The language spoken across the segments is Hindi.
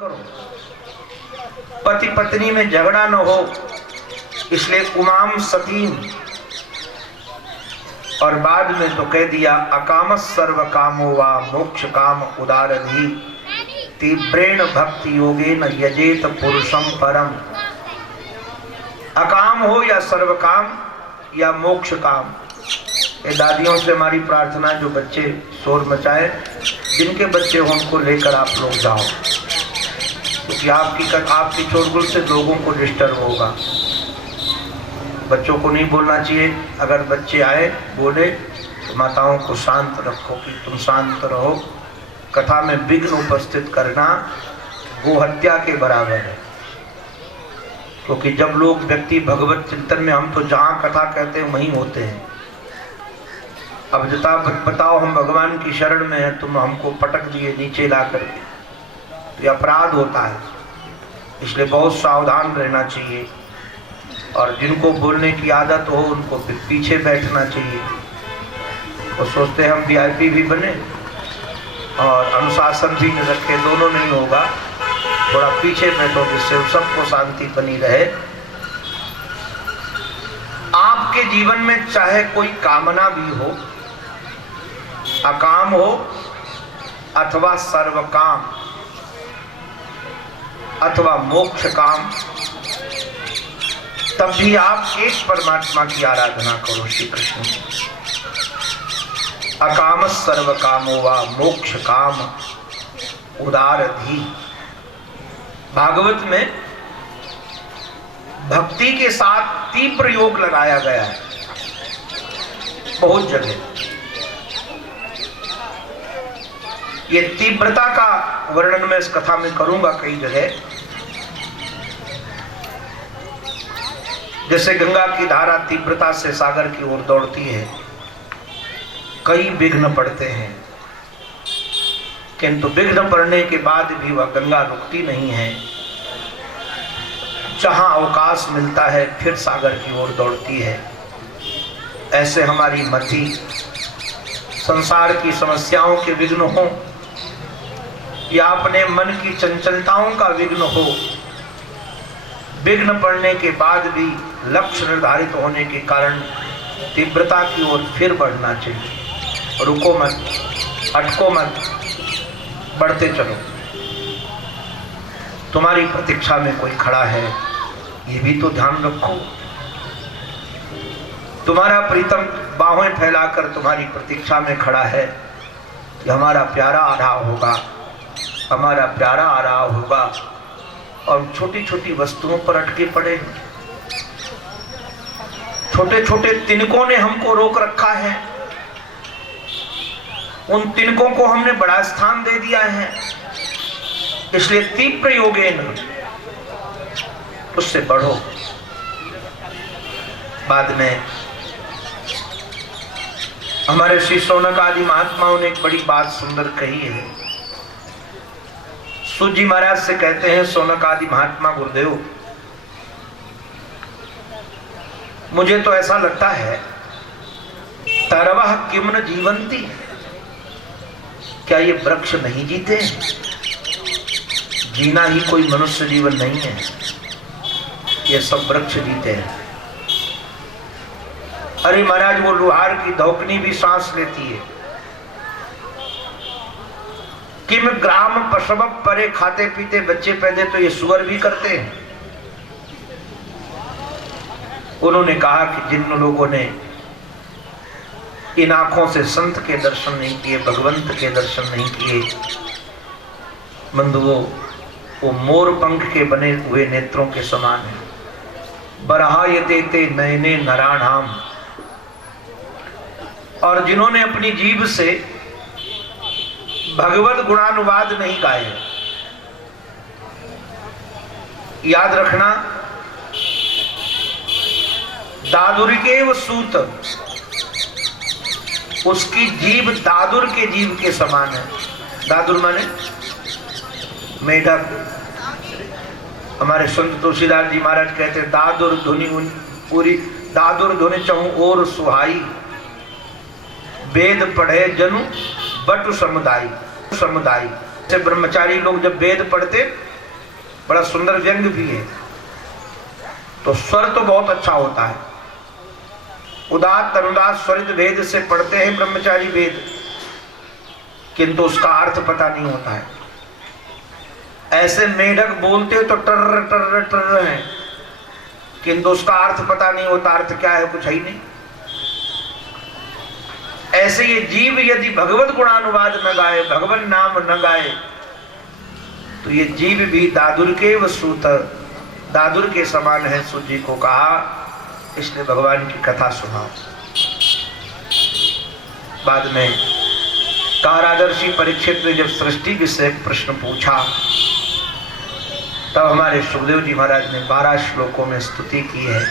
करो, पति पत्नी में झगड़ा न हो, इसलिए उमाम सतीम। और बाद में तो कह दिया अकाम सर्व कामो वा मोक्ष काम उदारधि तीव्रेण भक्ति योगेन यजेत पुरुषम परम। अकाम हो या सर्व काम या मोक्ष काम, ये दादियों से हमारी प्रार्थना, जो बच्चे शोर मचाए, जिनके बच्चे हो उनको लेकर आप लोग जाओ, क्योंकि आपकी शोरगुल से लोगों को डिस्टर्ब होगा। बच्चों को नहीं बोलना चाहिए, अगर बच्चे आए बोले तो माताओं को शांत रखो कि तुम शांत रहो। कथा में विघ्न उपस्थित करना गो हत्या के बराबर है, क्योंकि जब लोग व्यक्ति भगवत चिंतन में, हम तो जहाँ कथा कहते हैं वहीं होते हैं। अब जता बताओ हम भगवान की शरण में हैं, तुम हमको पटक दिए नीचे ला करके, तो ये अपराध होता है। इसलिए बहुत सावधान रहना चाहिए, और जिनको बोलने की आदत हो उनको पीछे बैठना चाहिए। वो सोचते हैं हम वीआईपी भी बने और अनुशासन भी न रखे, दोनों नहीं होगा। थोड़ा पीछे बैठो जिससे सबको शांति बनी रहे। आपके जीवन में चाहे कोई कामना भी हो, अकाम हो अथवा सर्व काम अथवा मोक्ष काम, तब भी आप एक परमात्मा की आराधना करो, श्री कृष्ण। अकाम सर्व कामो वा मोक्ष काम उदारधि। भागवत में भक्ति के साथ तीव्र योग लगाया गया है बहुत जगह। ये तीव्रता का वर्णन मैं इस कथा में करूंगा कई जगह। जैसे गंगा की धारा तीव्रता से सागर की ओर दौड़ती है, कई विघ्न पड़ते हैं, किंतु विघ्न पड़ने के बाद भी वह गंगा रुकती नहीं है। जहां अवकाश मिलता है फिर सागर की ओर दौड़ती है। ऐसे हमारी मति, संसार की समस्याओं के विघ्न हो या अपने मन की चंचलताओं का विघ्न हो, विघ्न पड़ने के बाद भी लक्ष्य निर्धारित होने के कारण तीव्रता की ओर फिर बढ़ना चाहिए। रुको मत, अटको मत, बढ़ते चलो। तुम्हारी प्रतीक्षा में कोई खड़ा है, ये भी तो ध्यान रखो। तुम्हारा प्रीतम बाहों फैलाकर तुम्हारी प्रतीक्षा में खड़ा है कि हमारा प्यारा आ रहा होगा, हमारा प्यारा आ रहा होगा, और छोटी छोटी वस्तुओं पर अटके पड़े। छोटे छोटे तिनकों ने हमको रोक रखा है, उन तिनकों को हमने बड़ा स्थान दे दिया है। इसलिए तीव्र योगेन उससे बढ़ो। बाद में हमारे श्री शौनक आदि महात्माओं ने एक बड़ी बात सुंदर कही है। सूत जी महाराज से कहते हैं, शौनक आदि महात्मा गुरुदेव, मुझे तो ऐसा लगता है तरवह किम न जीवंती, क्या ये वृक्ष नहीं जीते? जीना ही कोई मनुष्य जीवन नहीं है, ये सब वृक्ष जीते हैं। अरे महाराज, वो लोहार की धौकनी भी सांस लेती है। किम ग्राम पशव परे, खाते पीते बच्चे पैदे तो ये सुअर भी करते हैं। उन्होंने कहा कि जिन लोगों ने इन आंखों से संत के दर्शन नहीं किए, भगवंत के दर्शन नहीं किए, बंधुओं, वो मोर पंख के बने हुए नेत्रों के समान है। बरहायते ते नयने नराणाम। और जिन्होंने अपनी जीभ से भगवत गुणानुवाद नहीं गाए, याद रखना, दादुर के वो सूत, उसकी जीभ दादुर के जीभ के समान है। दादुर माने मेढक। हमारे संत तुलसीदास जी महाराज कहते, दादुर धुनि पूरी, दादुर धुनि चहु और सुहाई, वेद पढ़े जनु बटु समुदाय। समुदाय से ब्रह्मचारी लोग जब वेद पढ़ते बड़ा सुंदर व्यंग भी है। तो स्वर तो बहुत अच्छा होता है। उदात अनुदात स्वरित भेद से पढ़ते हैं ब्रह्मचारी वेद, किंतु उसका अर्थ पता नहीं होता है। ऐसे मेढक बोलते तो टर टर टर है, किंतु उसका अर्थ पता नहीं होता, अर्थ क्या है कुछ है ही नहीं। ऐसे ये जीव यदि भगवत गुणानुवाद न गाए, भगवान नाम न गाए, तो ये जीव भी दादुर के व सूत, दादुर के समान है। सूत जी को कहा इसलिए भगवान की कथा सुनाओ। बाद में कारादर्शी परीक्षित ने जब सृष्टि विषय प्रश्न पूछा, तब हमारे सुखदेव जी महाराज ने 12 श्लोकों में स्तुति की है।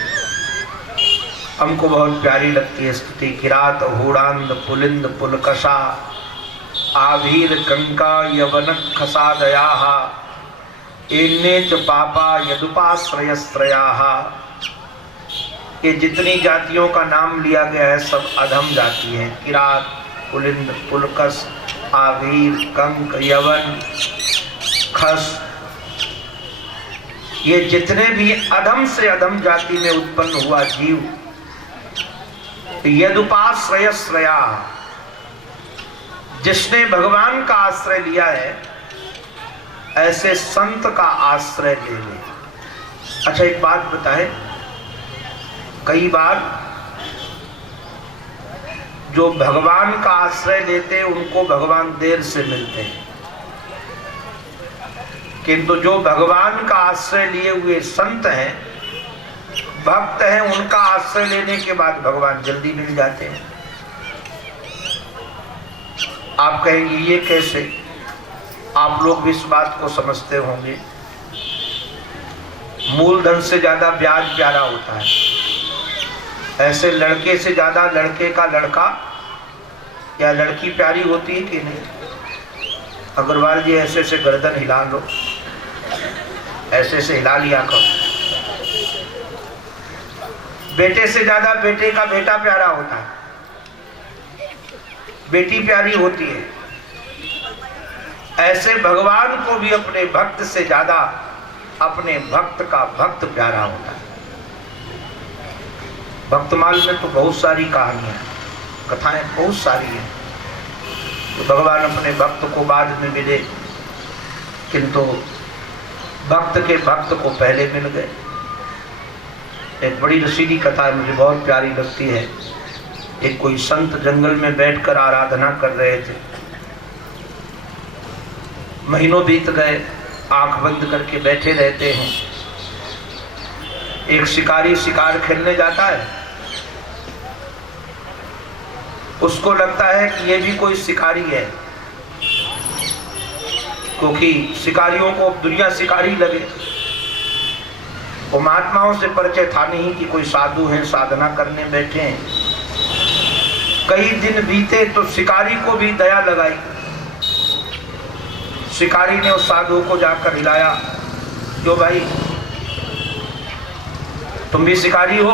हमको बहुत प्यारी लगती है स्तुति। किरात हूड़ांद पुलिंद पुलकषा आभीर कंका यवन खसादयाः एन्ने च पापा यदुपाश्रयस्त्रयाः। ये जितनी जातियों का नाम लिया गया है सब अधम जाति है। किरात, पुलिंद, पुलकस, आभीर, कंक, यवन, खस, ये जितने भी अधम से अधम जाति में उत्पन्न हुआ जीव, यदुपाश्रयस्त्रया, जिसने भगवान का आश्रय लिया है ऐसे संत का आश्रय ले ले। अच्छा एक बात बताए, कई बार जो भगवान का आश्रय लेते हैं उनको भगवान देर से मिलते हैं, किंतु जो भगवान का आश्रय लिए हुए संत हैं, भक्त हैं, उनका आश्रय लेने के बाद भगवान जल्दी मिल जाते हैं। आप कहेंगे ये कैसे? आप लोग भी इस बात को समझते होंगे, मूलधन से ज्यादा ब्याज प्यारा होता है। ऐसे लड़के से ज्यादा लड़के का लड़का या लड़की प्यारी होती है कि नहीं? अग्रवाल जी ऐसे से गर्दन हिला लो, ऐसे से हिला लिया करो। बेटे से ज्यादा बेटे का बेटा प्यारा होता है, बेटी प्यारी होती है। ऐसे भगवान को भी अपने भक्त से ज्यादा अपने भक्त का भक्त प्यारा होता है। भक्तमाल में तो बहुत सारी कहानियां, कथाएं बहुत सारी हैं। तो भगवान अपने भक्त को बाद में मिले, किंतु भक्त के भक्त को पहले मिल गए। एक बड़ी रसीली कथा है, मुझे बहुत प्यारी लगती है। एक कोई संत जंगल में बैठकर आराधना कर रहे थे। महीनों बीत गए, आंख बंद करके बैठे रहते हैं। एक शिकारी शिकार खेलने जाता है, उसको लगता है कि ये भी कोई शिकारी है, क्योंकि शिकारियों को दुनिया शिकारी लगे। वो महात्माओं से परिचय था नहीं कि कोई साधु हैं, साधना करने बैठे हैं। कई दिन बीते तो शिकारी को भी दया लगाई। शिकारी ने उस साधु को जाकर हिलाया, जो भाई तुम भी शिकारी हो?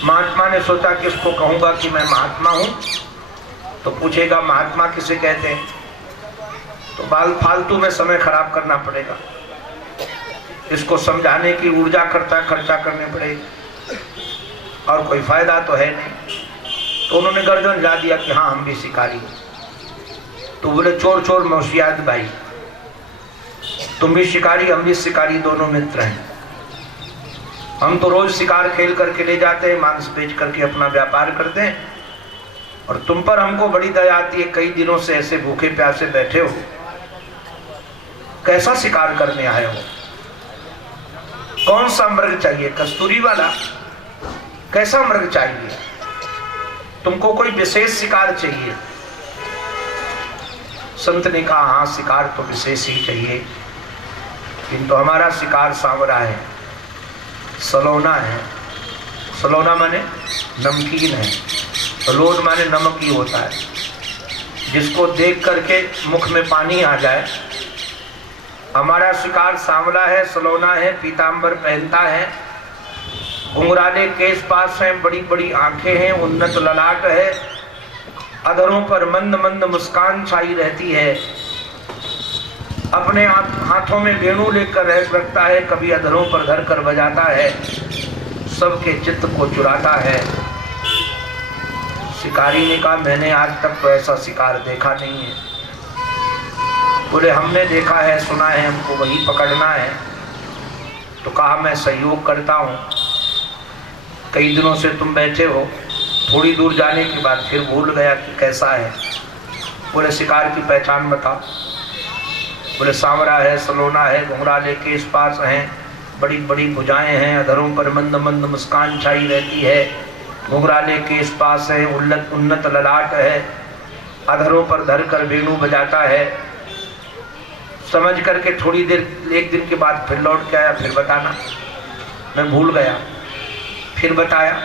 महात्मा ने सोचा कि इसको कहूंगा कि मैं महात्मा हूं तो पूछेगा महात्मा किसे कहते हैं, तो बाल फालतू में समय खराब करना पड़ेगा। इसको समझाने की ऊर्जा खर्चा करने पड़ेगी और कोई फायदा तो है नहीं। तो उन्होंने गर्दन हिला दिया कि हाँ हम भी शिकारी। तो बोले चोर चोर मौसियात भाई, तुम भी शिकारी हम भी शिकारी, दोनों मित्र हैं। हम तो रोज शिकार खेल करके ले जाते हैं, मांस बेच करके अपना व्यापार करते हैं, और तुम पर हमको बड़ी दया आती है। कई दिनों से ऐसे भूखे प्यासे बैठे हो, कैसा शिकार करने आए हो? कौन सा मृग चाहिए? कस्तूरी वाला? कैसा मृग चाहिए? तुमको कोई विशेष शिकार चाहिए? संत ने कहा हाँ शिकार तो विशेष ही चाहिए, किंतु हमारा शिकार सांवरा है, सलोना है। सलोना माने नमकीन है, लोन माने नमक ही होता है, जिसको देख करके मुख में पानी आ जाए। हमारा शिकार सांवला है, सलोना है, पीतांबर पहनता है, घुंघराले केस पास हैं, बड़ी बड़ी आंखें हैं, उन्नत ललाट है, अधरों पर मंद मंद मुस्कान छाई रहती है, अपने हाथों में वेणु लेकर रखता है, कभी अधरों पर धर कर बजाता है, सबके चित्त को चुराता है। शिकारी ने कहा मैंने आज तक तो ऐसा शिकार देखा नहीं है। बोले हमने देखा है, सुना है, हमको वही पकड़ना है। तो कहा मैं सहयोग करता हूँ, कई दिनों से तुम बैठे हो, थोड़ी दूर जाने के बाद फिर भूल गया कि कैसा है। बोले शिकार की पहचान बता। बोले सांवरा है, सलोना है, घुंघराले केस पास हैं, बड़ी बड़ी भुजाएं हैं, अधरों पर मंद मंद मुस्कान छाई रहती है, घुंघराले केस पास है, उन्नत ललाट है, अधरों पर धर कर वेणु बजाता है। समझ करके थोड़ी देर, एक दिन के बाद फिर लौट के आया, फिर बताना। मैं भूल गया, फिर बताया।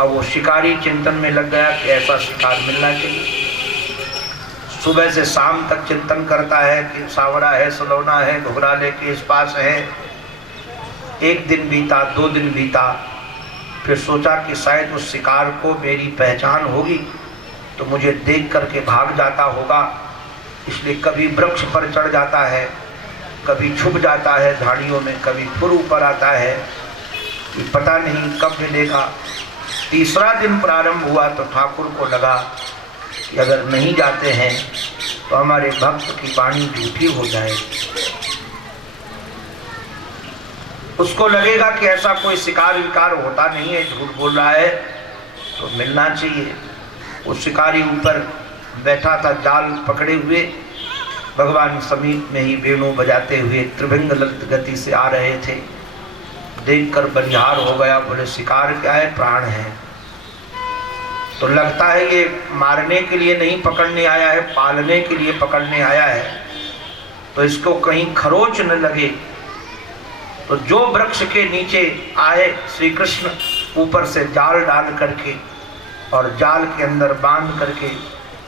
अब वो शिकारी चिंतन में लग गया कि ऐसा शिकार मिलना चाहिए। सुबह से शाम तक चिंतन करता है कि सांवरा है, सलोना है, घुंघराले के इस पास है। एक दिन बीता, 2 दिन बीता, फिर सोचा कि शायद उस शिकार को मेरी पहचान होगी तो मुझे देख करके भाग जाता होगा, इसलिए कभी वृक्ष पर चढ़ जाता है, कभी छुप जाता है झाड़ियों में, कभी फिर ऊपर आता है, कि पता नहीं कब मिलेगा। तीसरा दिन प्रारंभ हुआ तो ठाकुर को लगा कि अगर नहीं जाते हैं तो हमारे भक्त की वाणी झूठी हो जाएगी। उसको लगेगा कि ऐसा कोई शिकार विकार होता नहीं है, झूठ बोल रहा है, तो मिलना चाहिए। वो शिकारी ऊपर बैठा था, जाल पकड़े हुए, भगवान समीप में ही वेणु बजाते हुए त्रिभंग गति से आ रहे थे। देखकर बलिहार हो गया। बोले शिकार क्या है, प्राण है। तो लगता है ये मारने के लिए नहीं पकड़ने आया है, पालने के लिए पकड़ने आया है, तो इसको कहीं खरोच न लगे। तो जो वृक्ष के नीचे आए श्री कृष्ण, ऊपर से जाल डाल करके और जाल के अंदर बांध करके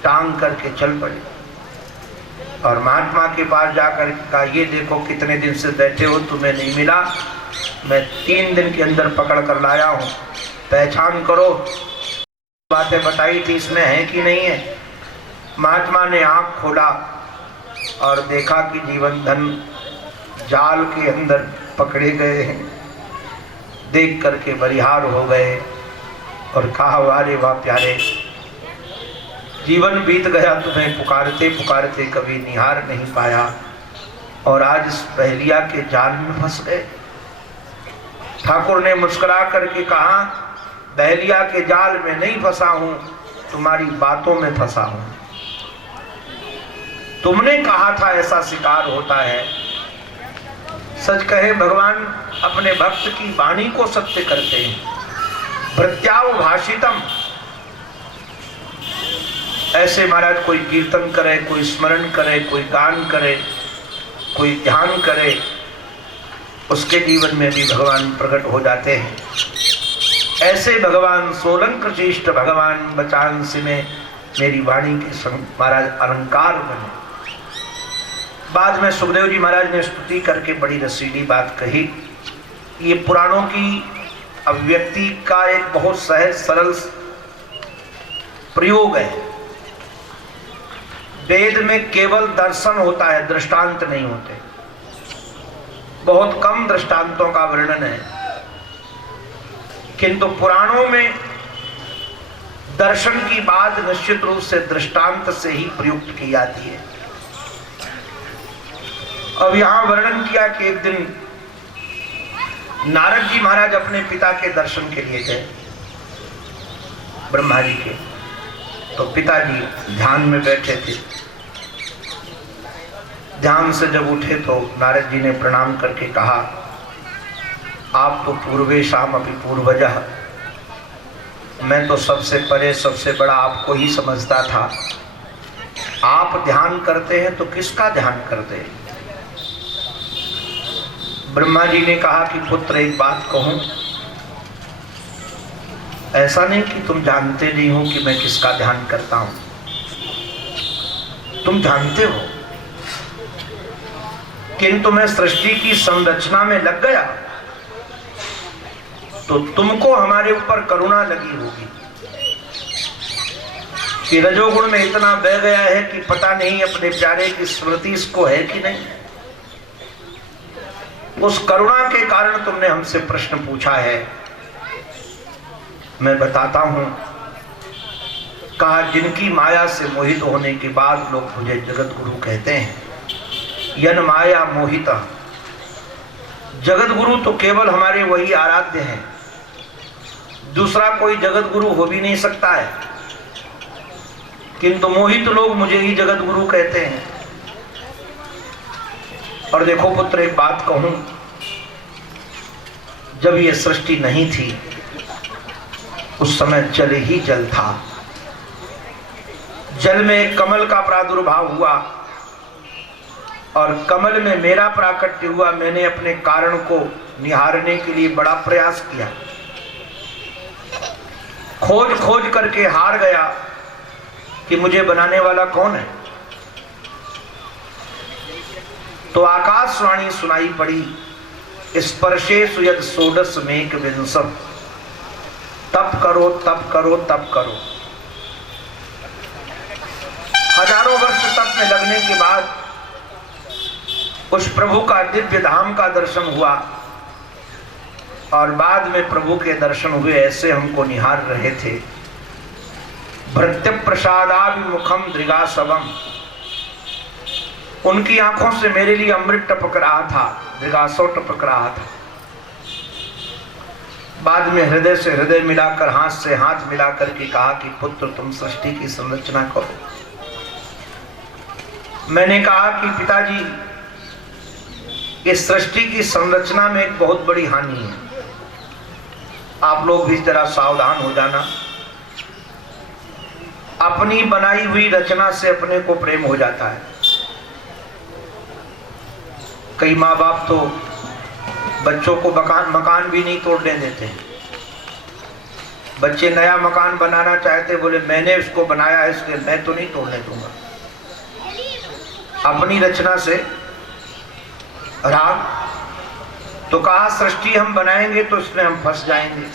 टांग करके चल पड़े। और महात्मा के पास जाकर कहा ये देखो कितने दिन से बैठे हो, तुम्हें नहीं मिला, मैं 3 दिन के अंदर पकड़ कर लाया हूँ, पहचान करो। बातें बताई थी इसमें है कि नहीं है। महात्मा ने आंख खोला और देखा कि जीवन धन जाल के अंदर पकड़े गए हैं। देख करके बलिहार हो गए और कहा वारे वाह प्यारे, जीवन बीत गया तुम्हें पुकारते पुकारते, कभी निहार नहीं पाया और आज इस पहेलिया के जाल में फंस गए। ठाकुर ने मुस्कुरा करके कहा बहेलिया के जाल में नहीं फंसा हूं, तुम्हारी बातों में फंसा हूं। तुमने कहा था ऐसा शिकार होता है। सच कहे भगवान अपने भक्त की वाणी को सत्य करते हैं। प्रत्याभाषितम, ऐसे महाराज कोई कीर्तन करे, कोई स्मरण करे, कोई गान करे, कोई ध्यान करे, उसके जीवन में भी भगवान प्रकट हो जाते हैं। ऐसे भगवान सोलंक श्रेष्ठ भगवान बचांस में मेरी वाणी के संग महाराज अलंकार बने। बाद में सुखदेव जी महाराज ने स्तुति करके बड़ी रसीली बात कही। ये पुराणों की अभिव्यक्ति का एक बहुत सहज सरल प्रयोग है। वेद में केवल दर्शन होता है, दृष्टांत नहीं होते। बहुत कम दृष्टांतों का वर्णन है, किंतु पुराणों में दर्शन की बात निश्चित रूप से दृष्टांत से ही प्रयुक्त की जाती है। अब यहां वर्णन किया कि एक दिन नारद जी महाराज अपने पिता के दर्शन के लिए गए, ब्रह्मा जी के। तो पिताजी ध्यान में बैठे थे। ध्यान से जब उठे तो नारद जी ने प्रणाम करके कहा, आप तो पूर्वेशाम अपि पूर्वजः, मैं तो सबसे परे सबसे बड़ा आपको ही समझता था। आप ध्यान करते हैं तो किसका ध्यान करते हैं? ब्रह्मा जी ने कहा कि पुत्र एक बात कहूं, ऐसा नहीं कि तुम जानते नहीं हो कि मैं किसका ध्यान करता हूं, तुम जानते हो, किंतु मैं सृष्टि की संरचना में लग गया तो तुमको हमारे ऊपर करुणा लगी होगी। कि रजोगुण में इतना बह गया है कि पता नहीं अपने प्यारे की स्मृति इसको है कि नहीं। उस करुणा के कारण तुमने हमसे प्रश्न पूछा है, मैं बताता हूं। कहा जिनकी माया से मोहित होने के बाद लोग मुझे जगत गुरु कहते हैं। यन माया मोहिता, जगत गुरु तो केवल हमारे वही आराध्य हैं, दूसरा कोई जगत गुरु हो भी नहीं सकता है, किंतु मोहित लोग मुझे ही जगत गुरु कहते हैं। और देखो पुत्र, एक बात कहूं, जब ये सृष्टि नहीं थी उस समय जल ही जल था। जल में एक कमल का प्रादुर्भाव हुआ और कमल में मेरा प्राकट्य हुआ। मैंने अपने कारण को निहारने के लिए बड़ा प्रयास किया, खोज खोज करके हार गया कि मुझे बनाने वाला कौन है। तो आकाशवाणी सुनाई पड़ी, स्पर्शेषु यद षोडश मेघ विंशम, तप करो तप करो तप करो। हजारों वर्ष तप में लगने के बाद उस प्रभु का दिव्य धाम का दर्शन हुआ और बाद में प्रभु के दर्शन हुए। ऐसे हमको निहार रहे थे। भृत्य प्रसादाभिमुखम दृगासवम, उनकी आंखों से मेरे लिए अमृत टपक रहा था, दृगासव टपक रहा था। बाद में हृदय से हृदय मिलाकर, हाथ से हाथ मिलाकर के कहा कि पुत्र तुम सृष्टि की संरचना करो। मैंने कहा कि पिताजी, इस सृष्टि की संरचना में एक बहुत बड़ी हानि है, आप लोग भी जरा सावधान हो जाना। अपनी बनाई हुई रचना से अपने को प्रेम हो जाता है। कई माँ बाप तो बच्चों को मकान भी नहीं तोड़ने देते हैं। बच्चे नया मकान बनाना चाहते, बोले मैंने उसको बनाया है इसलिए मैं तो नहीं तोड़ने दूंगा। अपनी रचना से राग, तो कहा सृष्टि हम बनाएंगे तो इसमें हम फंस जाएंगे।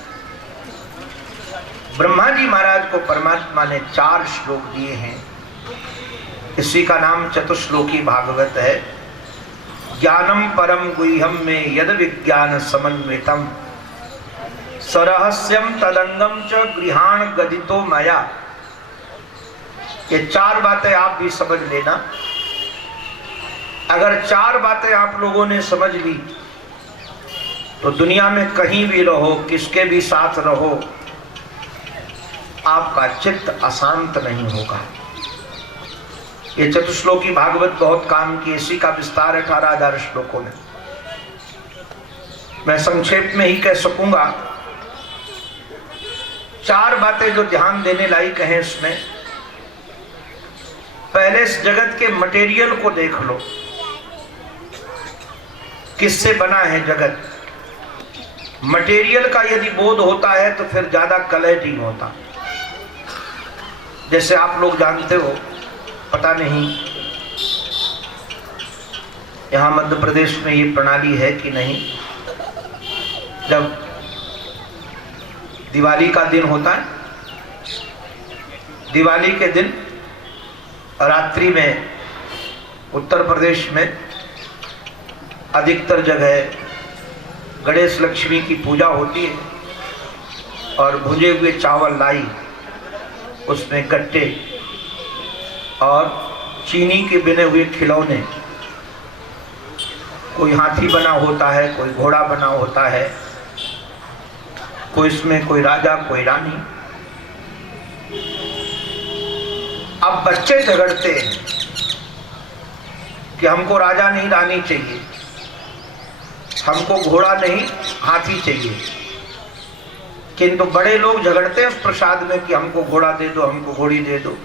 ब्रह्मा जी महाराज को परमात्मा ने 4 श्लोक दिए हैं। इसी का नाम चतुश्लोकी भागवत है। ज्ञानम परम गुह्यम में यद विज्ञान समन्वितम, सरहस्यम तदंगम च गृहाण गदितो मया। ये 4 बातें आप भी समझ लेना। अगर 4 बातें आप लोगों ने समझ ली तो दुनिया में कहीं भी रहो, किसके भी साथ रहो, आपका चित्त अशांत नहीं होगा। ये चतुश्लोकी भागवत बहुत काम की। इसी का विस्तार 18,000 श्लोकों में। मैं संक्षेप में ही कह सकूंगा। 4 बातें जो ध्यान देने लायक हैं इसमें। पहले इस जगत के मटेरियल को देख लो, किससे बना है जगत। मटेरियल का यदि बोध होता है तो फिर ज्यादा कलह नहीं होता। जैसे आप लोग जानते हो, पता नहीं यहां मध्य प्रदेश में ये प्रणाली है कि नहीं, जब दिवाली का दिन होता है, दिवाली के दिन रात्रि में उत्तर प्रदेश में अधिकतर जगह गणेश लक्ष्मी की पूजा होती है और भुजे हुए चावल लाई, उसमें गट्टे और चीनी के बने हुए खिलौने, कोई हाथी बना होता है, कोई घोड़ा बना होता है, कोई इसमें कोई राजा कोई रानी। अब बच्चे झगड़ते हैं कि हमको राजा नहीं रानी चाहिए, हमको घोड़ा नहीं हाथी चाहिए। किंतु बड़े लोग झगड़ते हैं उस प्रसाद में कि हमको घोड़ा दे दो, हमको घोड़ी दे दो।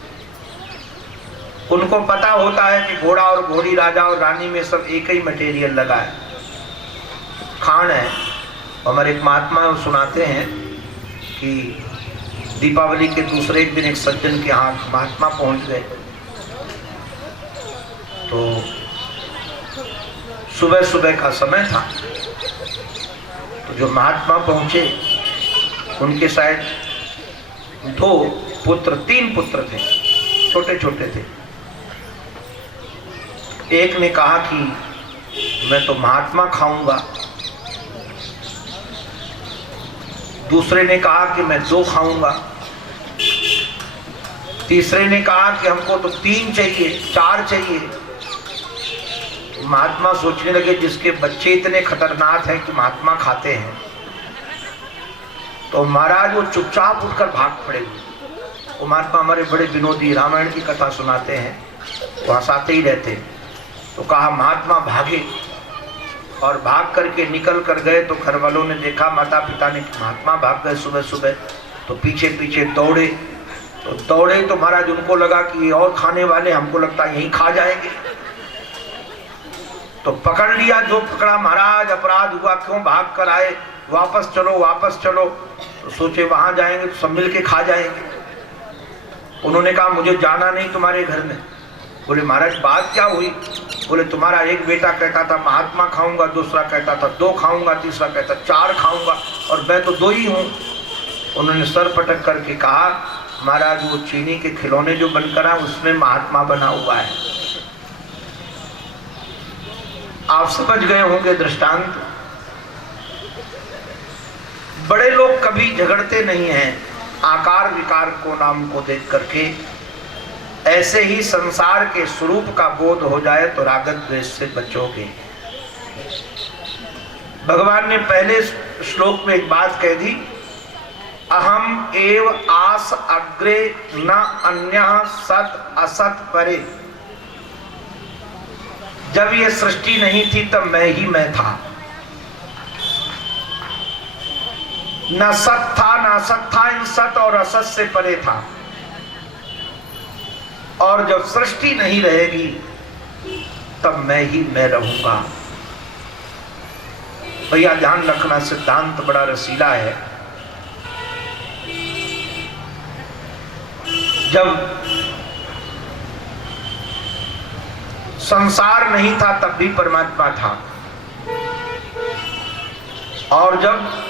उनको पता होता है कि घोड़ा और घोड़ी, राजा और रानी में सब एक ही मटेरियल लगा है, खान है। हमारे एक महात्मा सुनाते हैं कि दीपावली के दूसरे दिन एक सज्जन के यहाँ महात्मा पहुंच गए। तो सुबह सुबह का समय था, तो जो महात्मा पहुंचे उनके शायद 2 पुत्र 3 पुत्र थे। छोटे छोटे थे। एक ने कहा कि मैं तो महात्मा खाऊंगा, दूसरे ने कहा कि मैं 2 खाऊंगा, तीसरे ने कहा कि हमको तो 3 चाहिए, 4 चाहिए। महात्मा सोचने लगे जिसके बच्चे इतने खतरनाक हैं कि महात्मा खाते हैं, तो महाराज वो चुपचाप उठकर भाग पड़े। वो महात्मा हमारे बड़े विनोदी, रामायण की कथा सुनाते हैं, वो हंसाते ही रहते। तो कहा महात्मा भागे, और भाग करके निकल कर गए तो घर वालों ने देखा, माता पिता ने, महात्मा भाग गए सुबह सुबह। तो पीछे पीछे दौड़े, तो महाराज उनको लगा कि ये और खाने वाले, हमको लगता है यहीं खा जाएंगे। तो पकड़ लिया, जो पकड़ा, महाराज अपराध हुआ, क्यों भाग कर आए, वापस चलो वापस चलो। तो सोचे वहां जाएंगे तो सब मिलके खा जाएंगे। उन्होंने कहा मुझे जाना नहीं तुम्हारे घर में। बोले महाराज बात क्या हुई? बोले तुम्हारा एक बेटा कहता था महात्मा खाऊंगा, दूसरा कहता था 2 खाऊंगा, तीसरा कहता 4 खाऊंगा, और मैं तो 2 ही हूं। उन्होंने सर पटक करके कहा महाराज वो चीनी के खिलौने जो बनकर आए उसमें महात्मा बना हुआ है। आप समझ गए होंगे दृष्टांत। बड़े लोग कभी झगड़ते नहीं हैं आकार विकार को, नाम को देख करके। ऐसे ही संसार के स्वरूप का बोध हो जाए तो राग द्वेष से बचोगे। भगवान ने पहले श्लोक में एक बात कह दी, अहम एव आस अग्रे न अन्यः सत असत परे। जब ये सृष्टि नहीं थी तब मैं ही मैं था, न सत था न असत था, इन सत और असत से परे था। और जब सृष्टि नहीं रहेगी तब मैं ही मैं रहूंगा। भैया ध्यान रखना, सिद्धांत बड़ा रसीला है। जब संसार नहीं था तब भी परमात्मा था, और जब